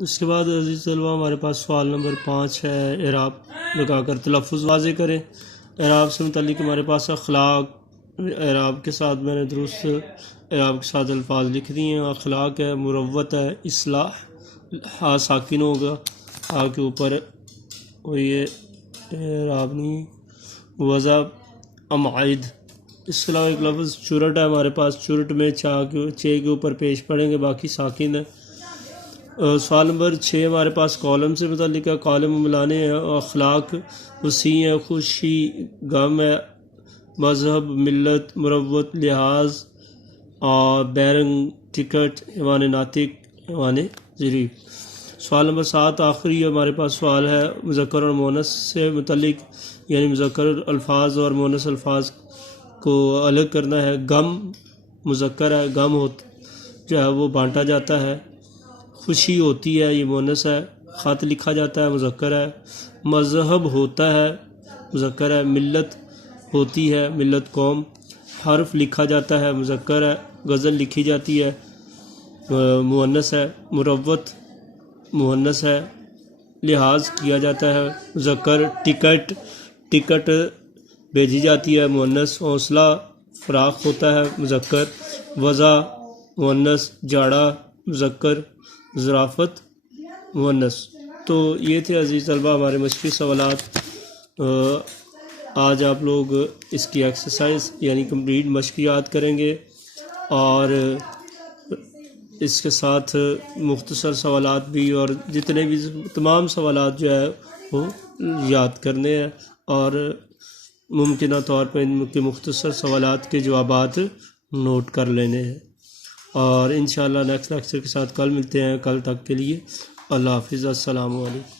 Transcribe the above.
اس کے بعد عزیز طلبہ ہمارے پاس سوال نمبر 5 ہے، اعراب لگا کر تلفظ واضح کریں۔ اعراب سے متعلق ہمارے پاس اخلاق، اعراب کے ساتھ میں نے درست اعراب کے ساتھ الفاظ لکھ دیے ہیں۔ اخلاق ہے، مروت ہے، اصلاح، ہا ساکن ہوگا، ہا کے اوپر یہ اعراب نہیں، وضع، امعید۔ اس کے علاوہ ایک لفظ چرٹ ہے ہمارے پاس، چرٹ میں چے کے اوپر پیش پڑیں گے، باقی ساکن ہے۔ سوال نمبر 6 ہمارے پاس کالم سے متعلق ہے، کالم ملانے ہیں۔ اخلاق وسیع ہے، خوشی، غم ہے، مذہب، ملت، مروت، لحاظ، اور بیرنگ، ٹکٹ، ایوان ناطق، ایوان ضریب۔ سوال نمبر 7 آخری ہمارے پاس سوال ہے، مذکر اور مؤنث سے متعلق، یعنی مذکر الفاظ اور مؤنث الفاظ کو الگ کرنا ہے۔ غم مذکر ہے، غم جو ہے وہ بانٹا جاتا ہے۔ خوشی ہوتی ہے، یہ مؤنث ہے۔ خط لکھا جاتا ہے، مذکر ہے۔ مذہب ہوتا ہے، مذکر ہے۔ ملت ہوتی ہے، ملت قوم۔ حرف لکھا جاتا ہے، مذکر ہے۔ غزل لکھی جاتی ہے، مؤنث ہے۔ مروت مؤنث ہے۔ لحاظ کیا جاتا ہے، مذکر۔ ٹکٹ بھیجی جاتی ہے، مؤنث۔ حوصلہ فراخ ہوتا ہے، مذکر۔ وضع مؤنث۔ جاڑا مذکر۔ ظرافت مؤنث۔ تو یہ تھے عزیز طلبہ ہمارے مشقی سوالات۔ آج آپ لوگ اس کی ایکسرسائز یعنی کمپلیٹ مشقیات کریں گے، اور اس کے ساتھ مختصر سوالات بھی، اور جتنے بھی تمام سوالات جو ہے وہ یاد کرنے ہیں، اور ممکنہ طور پہ ان کے مختصر سوالات کے جوابات نوٹ کر لینے ہیں۔ اور انشاءاللہ نیکسٹ لیکچر کے ساتھ کل ملتے ہیں۔ کل تک کے لیے اللہ حافظ، السلام علیکم۔